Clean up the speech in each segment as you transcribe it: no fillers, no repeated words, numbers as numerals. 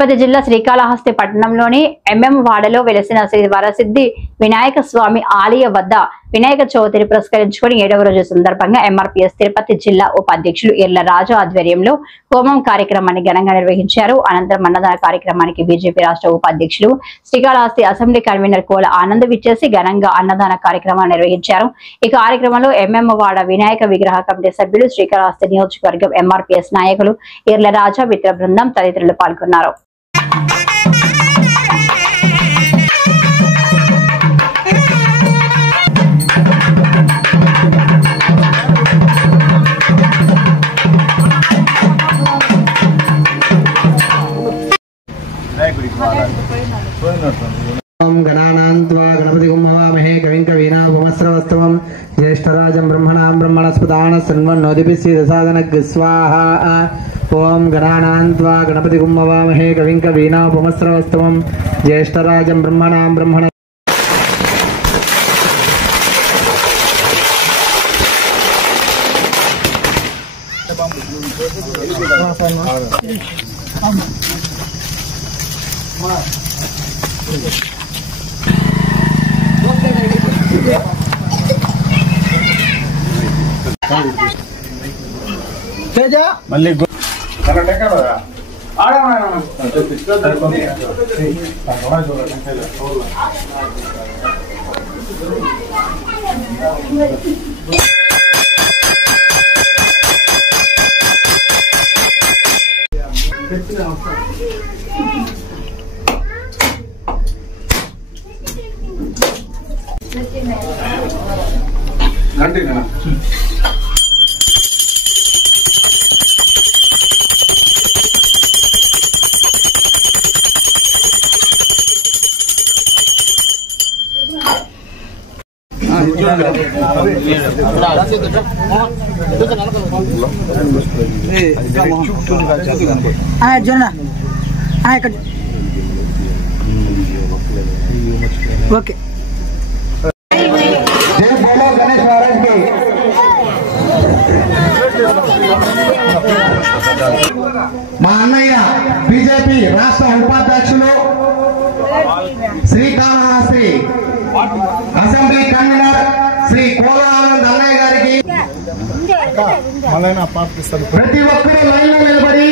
తిరుపతి జిల్లా శ్రీకాళహస్తి పట్టణంలోని ఎంఎం వాడలో వెలసిన శ్రీ వరసిద్ధి వినాయక స్వామి ఆలయ వద్ద వినాయక చవితిని పురస్కరించుకొని 7వ రోజు సందర్భంగా ఎంఆర్పీఎస్ తిరుపతి జిల్లా ఉపాధ్యక్షులు ఎర్ల రాజు ఆధ్వర్యంలో హోమం కార్యక్రమాన్ని ఘనంగా నిర్వహించారు. అనంతరం అన్నదాన కార్యక్రమానికి బీజేపీ రాష్ట్ర ఉపాధ్యక్షులు శ్రీకాళహస్తి అసెంబ్లీ కన్వీనర్ కోల ఆనంద్ విచ్చేసి ఘనంగా అన్నదాన కార్యక్రమాన్ని నిర్వహించారు. ఈ కార్యక్రమంలో ఎంఎం వాడ వినాయక విగ్రహ కమిటీ సభ్యులు, శ్రీకాళహస్తి నియోజకవర్గం ఎంఆర్పీఎస్ నాయకులు, ఎర్ల రాజా మిత్ర బృందం తదితరులు పాల్గొన్నారు. गणानान्त्वा गणपतिं हवामहे कविं कवीनामुपमस्रवस्तमं ज्येष्ठराजं ब्रह्मणां ब्रह्मणस्पदान सन्वन्नोदिभिस्सिद्धसाधनग् स्वाहा। ओं गणानान्त्वा गणपतिं हवामहे कविं कवीनामुपमस्रवस्तमं ज्येष्ठराजं ब्रह्मणां ब्रह्मण మళ్ళీ ओके जय बोलो गणेश महाराज की। మా అన్నయ్య బీజేపీ రాష్ట్ర ఉపాధ్యక్షులు శ్రీకాళహస్తి అసెంబ్లీ కన్వీనర్ శ్రీ కోల ఆనంద్ అన్నయ్య గారికి ప్రతి ఒక్కరూ లైన్ లో నిలబడి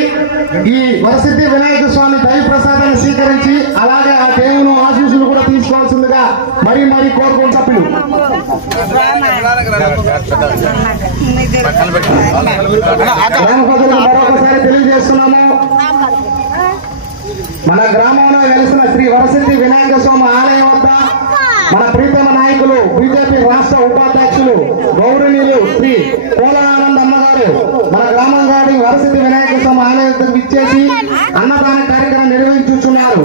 ఈ వరసిద్ధి వినాయక స్వామి దైవ ప్రసాదాన్ని స్వీకరించి అలాగే ఆ దేవుని ఆశీస్సులు కూడా తీసుకోవాల్సిందిగా మరీ కోరుకున్న సభ్యులు మరొకసారి తెలియజేస్తున్నాము. మన గ్రామంలో వెలిసిన శ్రీ వరసిద్ధి వినాయక స్వామి ఆలయం వద్ద మన ప్రీతమ నాయకులు బీజేపీ రాష్ట్ర ఉపాధ్యక్షులు గౌరవనీయులు శ్రీ కోల ఆనంద్ అమ్మగారు మన గ్రామం గారి వరసిద్ధి వినాయక స్వామి ఆలయం ఇచ్చేసి అన్నదాన కార్యక్రమం నిర్వహించుతున్నారు.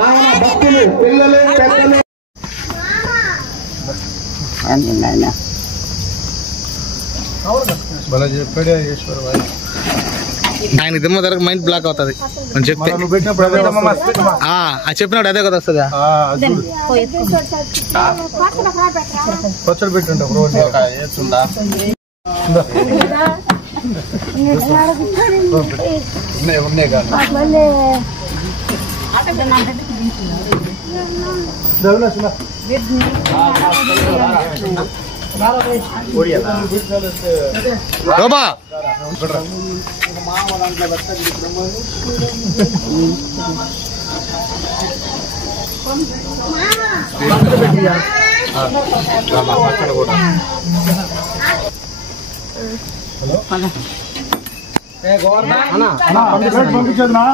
కావున భక్తులు, పిల్లలు, పెద్దలు ఆయన దిమ్మ ధర మైండ్ బ్లాక్ అవుతుంది అని చెప్తే చెప్పినాడు అదే కదా వస్తుందా. పచ్చడి పెట్టుంటా పంపించదునా